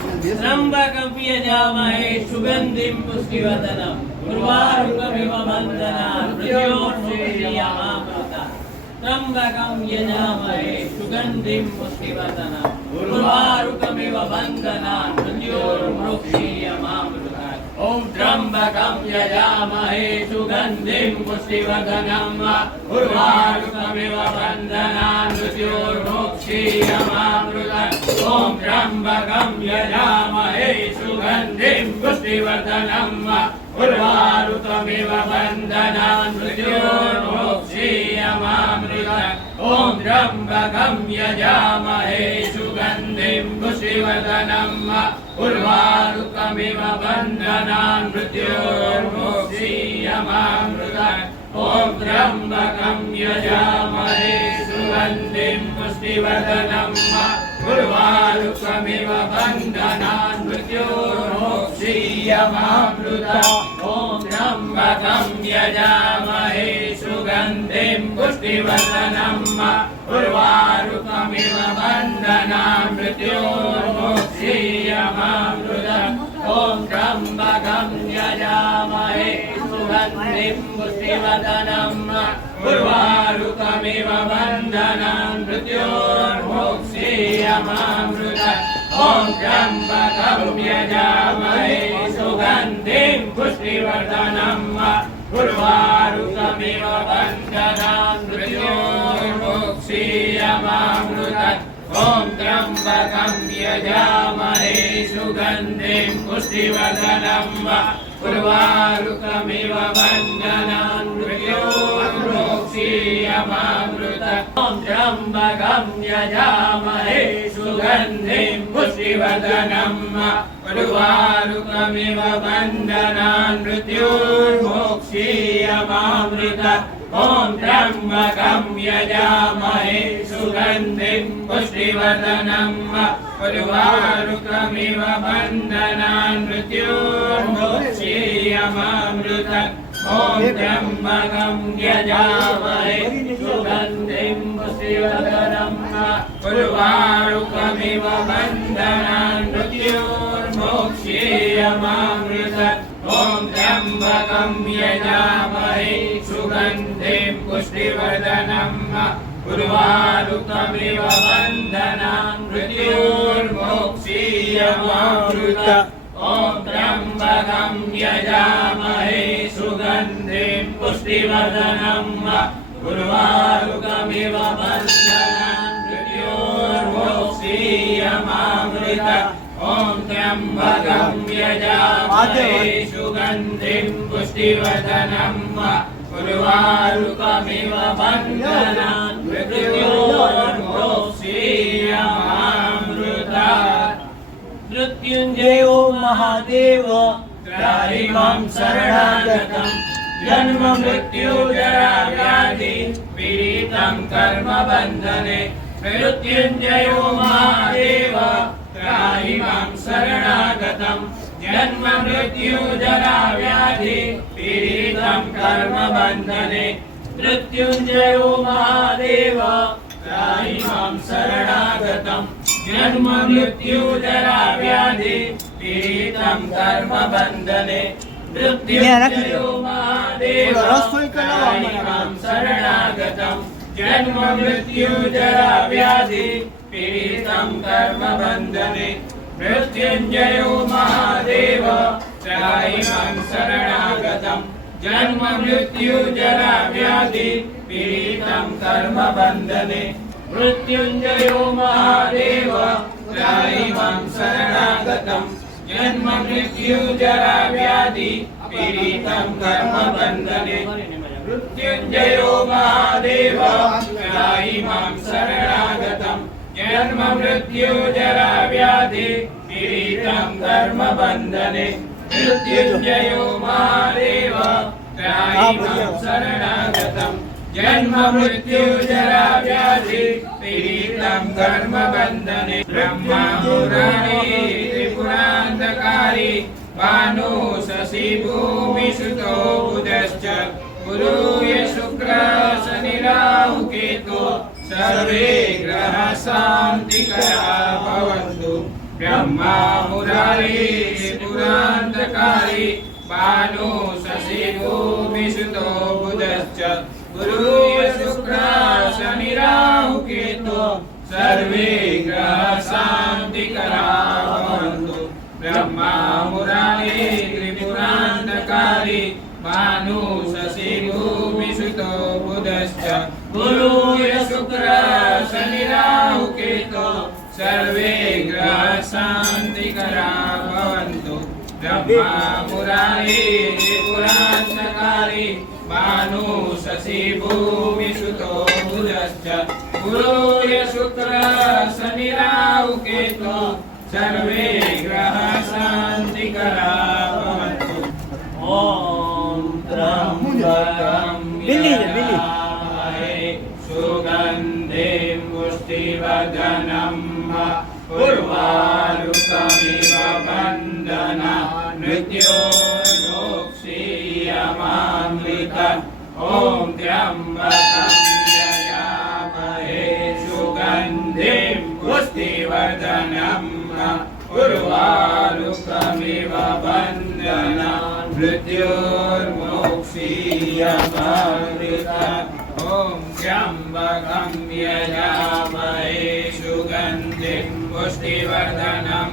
त्र्यम्बकं यजामहे सुगन्धिं पुष्टिवर्धनम् उर्वारुकमिव बन्धनान् मृत्योर्मुक्षीयमामृतात् त्र्यम्बकं यजामहे सुगन्धिं पुष्टिवर्धनम् उर्वारुकमिव बन्धनान् मृत्योर्मुक्षीयमामृतात् ॐ त्र्यम्बकं यजामहे सुगन्धिं पुष्टिवर्धनम् उर्वारुकमिव बन्धनान् मृत्योर्मुक्षीयमामृतात् ॐ त्र्यम्बकं यजामहे सुगन्धिं पुष्टिवर्धनम् उर्वारुकमिव बन्धनान् मृत्योर्मुक्षीयमामृतात् ॐ त्र्यम्बकं यजामहे सुगन्धिं पुष्टिवर्धनम् उर्वारुकमिव बन्धनान् मृत्योर्मुक्षीयमामृतात् ॐ त्र्यम्बकं यजामहे सुगन्धिं पुष्टिवर्धनम् उर्वारुकमिव बन्धनान् मृत्योर्मुक्षीयमामृतात् ॐ त्र्यम्बकं यजामहे सुगन्धिं पुष्टिवर्धनम् उर्वारुकमिव बन्धनान् मृत्योर्मुक्षीयमामृतात् ॐ त्र्यम्बकं यजामहे सुगन्धिं पुष्टिवर्धनम् उर्वारुकमिव बन्धनान् मृत्योर्मुक्षीयमामृतात् ॐ त्र्यम्बकं यजामहे सुगन्धिं पुष्टिवर्धनम् उर्वारुकमिव बन्धनान् मृत्योर्मुक्षीयमामृतात् ॐ त्र्यम्बकं यजामहे सुगन्धिं पुष्टिवर्धनम् उर्वारुकमिव बन्धनान् मृत्योर्मुक्षीयमामृतात् ॐ त्र्यम्बकं यजामहे सुगन्धिं पुष्टिवर्धनम् उर्वारुकमिव बन्धनान् मृत्योर्मुक्षीयमामृतात् ॐ त्र्यम्बकं यजामहे सुगन्धिं पुष्टिवर्धनम् उर्वारुकमिव बन्धनान् मृत्योर्मुक्षीयमामृतात् ॐ त्र्यम्बकं यजामहे सुगन्धिं पुष्टिवर्धनम् उर्वारुकमिव बन्धनान् मृत्योर्मुक्षीयमामृतात् ॐ त्र्यम्बकं यजामहे सुगन्धिं पुष्टिवर्धनम् उर्वारुकमिव बन्धनान् मृत्योर्मुक्षीयमामृतात् ॐ त्र्यम्बकं यजामहे सुगन्धिं पुष्टिवर्धनम् उर्वारुकमिव बन्धनान् मृत्योर्मुक्षीयमामृतात् ॐ त्र्यम्बकं यजामहे सुगन्धिं पुष्टिवर्धनम् उर्वारुकमिव बन्धनान् मृत्योर्मुक्षीयमामृतात् मृत्युञ्जयो महादेव त्राहि मां शरणागतं जन्म मृत्यु जरा व्याधि पीडितं कर्म बन्धने मृत्युञ्जयो महादेव त्राहि मां शरणागतं जन्म मृत्यु जरा व्याधि पीडितं कर्म बन्धने मृत्युञ्जयो महादेव त्राहि मां शरणागतं जन्म मृत्यु जरा व्याधि पीडितं कर्म बन्धने मृत्युञ्जयो महादेव त्राहि मां शरणागतं जन्म मृत्यु जरा व्याधि पीडितं कर्म बन्धने मृत्युञ्जयो महादेव त्राहि मां शरणागतं जन्म मृत्यु जरा व्याधि पीडितं कर्म बन्धने मृत्युञ्जयो महादेव त्राहि मां शरणागतं जन्म मृत्यु जरा व्याधि पीडितं कर्म बन्धने मृत्युञ्जयो महादेव त्राहि मां शरणागतं जन्म मृत्यु जरा व्याधि पीडितं कर्म बन्धने मृत्युञ्जयो महादेव त्राहि मां शरणागतं जन्म मृत्यु जरा व्याधि पीडितं कर्म बन्धने ब्रह्मा मुरारी त्रिपुरान्तकारी भानु शशि भूमिसुतो बुधश्च गुरु शुक्र शनि राहु केतु सर्वे ग्रह शान्तिकरा भवन्तु ब्रह्मा मुरारी पुरान्तकारी भानु शशि भूमिसुतो बुधश्च गुरुः शुक्रः शनि राहु केतु सर्वे ग्रहाः शान्तिकराः भवन्तु ब्रह्मा मुरारी त्रिपुरान्तकारी भानु शशि भूमिसुतो बुधश्च गुरुः शुक्रः शनि राहु केतु सर्वे ग्रहाः शान्तिकराः भवन्तु ब्रह्मा मुरारी त्रिपुरान्तकारी भानु शशि भूमिसुतो बुधश्च गुरुः शुक्रः शनि राहु केतु सर्वे ग्रहाः शान्तिकराः भवन्तु ॐ त्र्यम्बकं यजामहे सुगन्धिं पुष्टिवर्धनं उर्वारुकमिव बन्धनान् मृत्योर्मोक्षीयमामृतम् ॐ त्र्यम्बकं यजामहे सुगन्धिं पुष्टिवर्धनं उर्वारुकमिव बन्धनान् मृत्योर्मोक्षीयमामृतम् ॐ त्र्यम्बकं यजामहे सुगन्धिं पुष्टिवर्धनं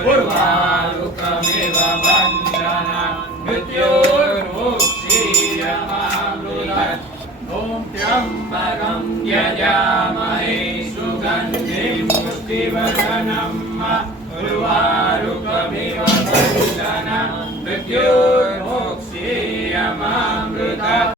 उर्वारुकमिव बन्धनान् मृत्योर्मोक्षीयमामृतम् ॐ त्र्यम्बकं यजामहे सुगन्धिं पुष्टिवर्धनं उर्वारुकमिव बन्धनान् मृत्योर्मोक्षीयमामृतम्